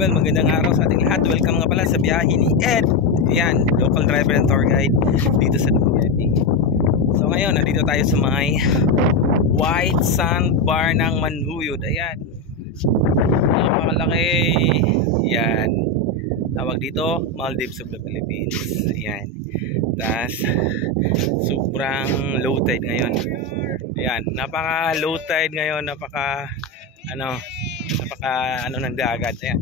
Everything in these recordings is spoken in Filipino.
travel, magandang araw sa ating lahat. Welcome nga pala sa biyahe ni Ed. Yan, local driver and tour guide dito sa Dumaguete. So ngayon, nandito tayo sa may White Sandbar ng Manhuyod. Ayan, napakalaki. Yan, tawag dito Maldives of the Philippines. Ayan, tas sobrang low tide ngayon. Ayan, napaka low tide ngayon, napaka ng dagat. Ayan,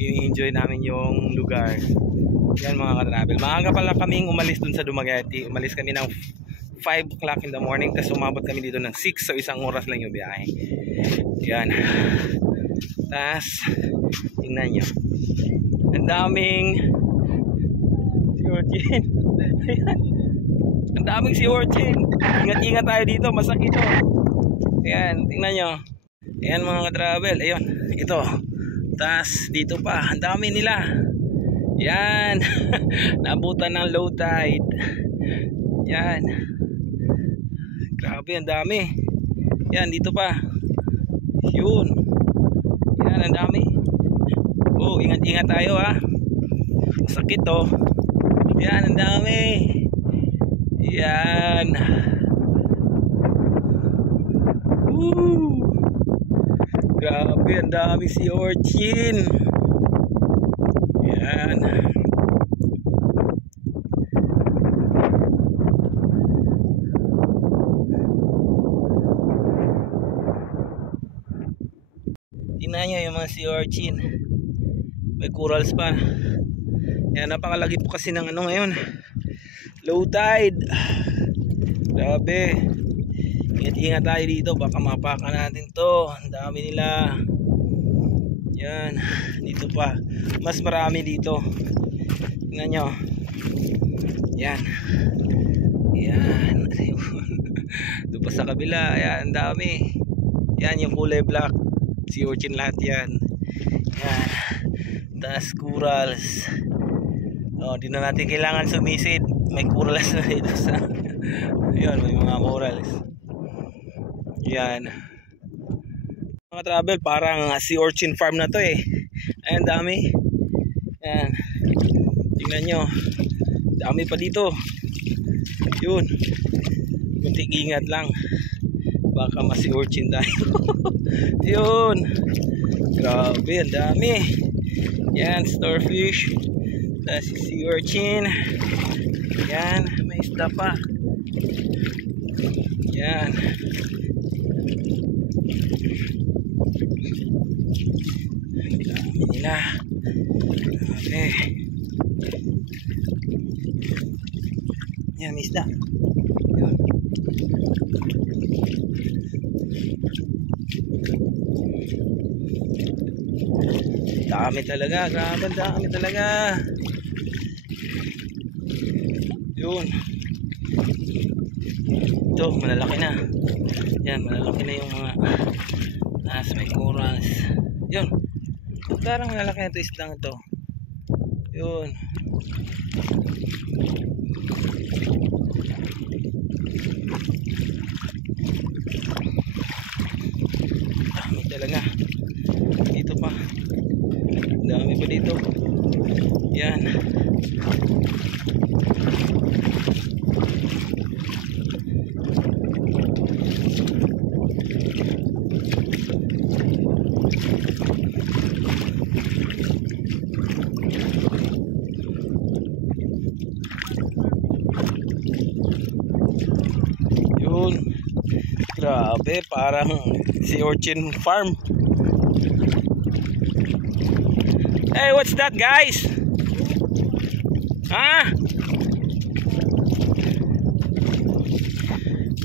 i-enjoy namin yung lugar. Yan mga ka-travel, maaga pala kaming umalis dun sa Dumaguete. Umalis kami ng 5 o'clock in the morning, tapos umabot kami dito ng 6, so isang oras lang yung biyahe. Yan, tapos tingnan nyo, ang daming sea urchin. Ang daming sea urchin. Ingat-ingat tayo dito, masakit ito. Ayan, tingnan nyo. Ayan mga ka-travel, ayun, ito. Tas dito pa, ang dami nila. Yan. Nabutan ng low tide. Yan. Grabe, ang dami. Yan, dito pa. Yun. Yan, ang dami. Oh, ingat-ingat tayo ha. Masakit oh. Yan, ang dami. Yan. Woo! Grabe, ang dami sea urchin. Yan. Tingnan nyo yung mga sea urchin. May corals pa. Yan, napakalagi po kasi ng ngayon, low tide. Grabe. Ingat-ingat tayo dito, baka mapakan natin to. Ang dami nila. Yan, dito pa. Mas marami dito. Tingnan nyo. Yan. Yan. Ito pa sa kabila. Yan, ang dami. Yan, yung kulay black. Sea urchin lahat yan. Yan. Taas corals. Oh, di na natin kailangan sumisid. May corals na dito sa yan, may mga corals. Yan mga travel, parang sea urchin farm na to eh. Ayan, dami. Yan, tingnan nyo, dami pa dito. Yun, kunting ingat lang, baka ma-sea urchin tayo. Yun, grabe, ang dami. Yan, starfish, tas sea urchin. Yan, may isda pa. Yan, dami nila. Okay. Yan, may isda. Yun. Dami talaga, grabe, dami talaga. Yun. Ito, malalaki na. Yan, malalaki na yung mga may corals. Yun, parang malalaki na ito, islang ito. Yun. Dami talaga. Dito pa, dami pa dito. Yan. Yun, grabe, parang sea urchin farm. Hey, what's that guys? Ha?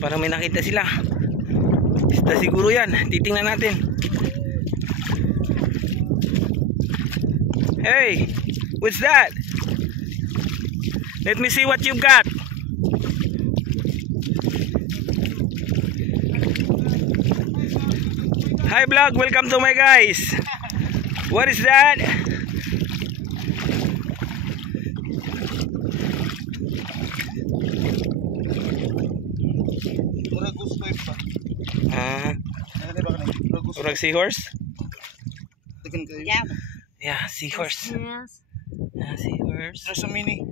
Parang may nakita sila. Isda siguro yan, titingnan natin. Hey, what's that? Let me see what you've got. Hi vlog, welcome to my guys. What is that? Murag Murag seahorse? Chicken kayo. Yeah, seahorse. Yes. Yeah, seahorse. There's a mini.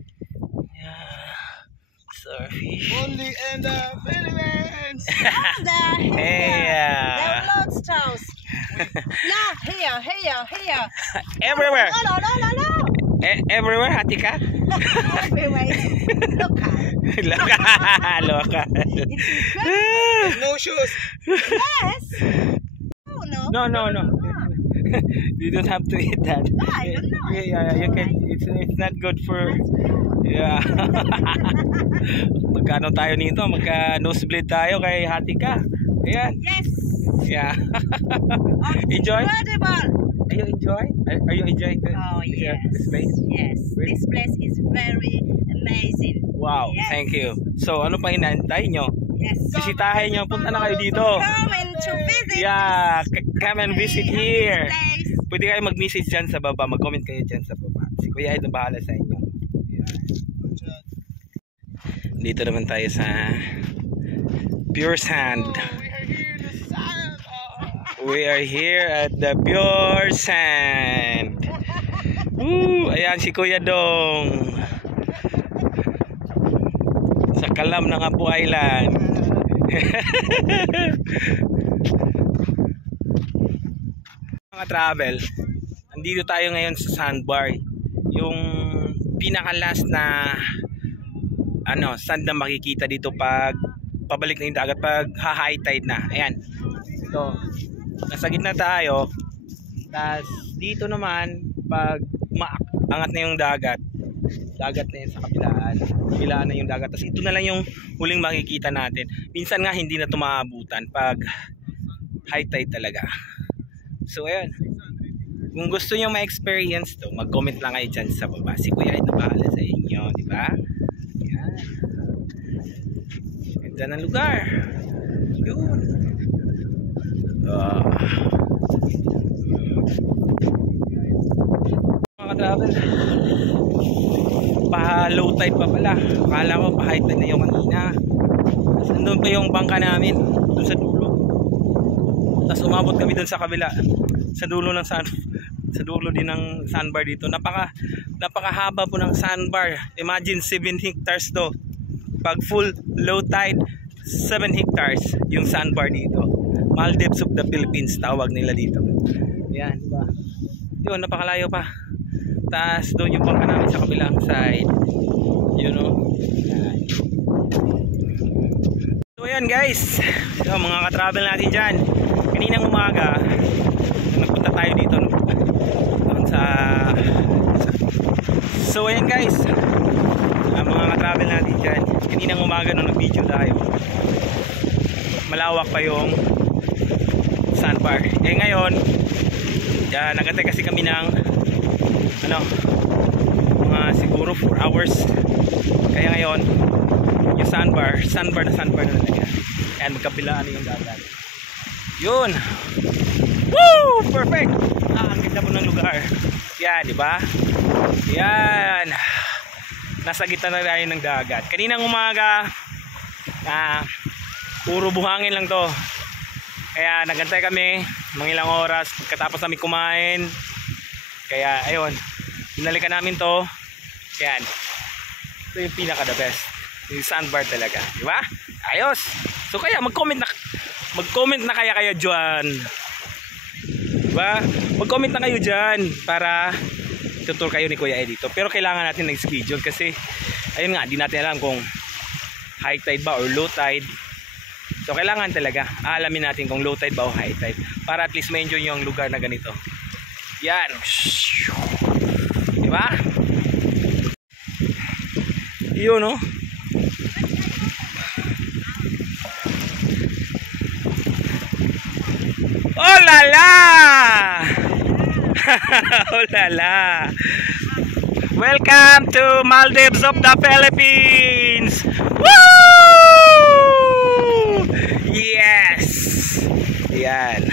Yeah. Starfish. Only in the Philippines. Yeah. Lots toes. No, here. Everywhere. No. Everywhere, hati ka? Everywhere. Local. Local. It's incredible. No shoes. Yes. Oh, no. No. You don't have to eat that. I don't know. Yeah, you can. It's not good for. Yeah. Magkano tayo nito? Magka-nosebleed tayo kay hati ka. Ayan. Yes. Yeah. Enjoy? Incredible. Are you enjoy? Are you enjoying this place? Yes. Really? This place is very amazing. Wow, Yes. thank you. So, ano pa hinahintay nyo? Yes. Bisitahin nyo, punta na kayo dito. Come and to visit. Yeah, come and visit here. Place. Pwede kayo mag-message dyan sa baba, mag-comment kayo dyan sa baba. Si Kuya Ed na bahala sa inyo. Yeah. Dito naman tayo sa Pure Sand. We are here at the Pure Sand. Woo! Ayan si Kuya Dong. Sa kalam ng Abu Island. Mga travel, andito tayo ngayon sa sandbar. Yung pinaka-last na sand na makikita dito pag pabalik na yung dagat, pag high tide na. Ayan. So, nasa gitna tayo. Tapos dito naman pag maangat na yung dagat na yun sa kabilaan na yung dagat. Tapos ito na lang yung huling makikita natin. Minsan nga hindi na tumaabutan pag high tide talaga. So ayan, kung gusto nyo ma-experience to, mag-comment lang kayo dyan sa baba. Si Kuya Ed na bahala sa inyo, di ba? Ayan. Ganda ng lugar. Yun. Mga travel, pa low tide pa pala. Akala ko pa high tide na yung kanina. Tapos nandun pa yung bangka namin dun sa dulo. Tapos umabot kami dun sa kabila, sa dulo ng sa dulo din ng sandbar dito. Napakahaba po ng sandbar. Imagine 7 hectares to. Pag full low tide, 7 hectares yung sandbar dito. Maldives of the Philippines tawag nila dito. Yan, diba? Yun, napakalayo pa. Tapos doon yung bangka namin sa kabilang side. You know? Yan. So yan guys. So, mga ka-travel natin dyan. Kaninang umaga, nagpunta tayo dito doon sa so ayan guys, mga ka-travel natin dyan. Kaninang umaga nung nag-video tayo, malawak pa yung sandbar. Eh ngayon, nagantay kasi kami ng mga siguro 4 hours. Kaya ngayon yung sandbar na talaga. Ayan, magkabilaan yung dagat. Yun. Woo! Perfect. Ang ganda po ng lugar. Yan, di ba? Yan. Nasa gitna na tayo ng dagat. Kaninang umaga, puro buhangin lang to. Kaya nagantay kami mga ilang oras pagkatapos namin kumain. Kaya ayun, binalikan namin to. Yan. Ito yung pinaka the best. Yung sandbar talaga, di ba? Ayos. So kaya mag-comment na kaya dyan, diba? Mag-comment na kayo dyan para tutur kayo ni Kuya Ed dito. Pero kailangan natin ng schedule kasi ayun nga, di natin alam kung high tide ba or low tide. So kailangan talaga aalamin natin kung low tide ba o high tide para at least ma-enjoy nyo ang lugar na ganito. Yan, diba? Yun, no? Oh la la! Oh la la! Welcome to Maldives of the Philippines! Woo! Yes! Yan.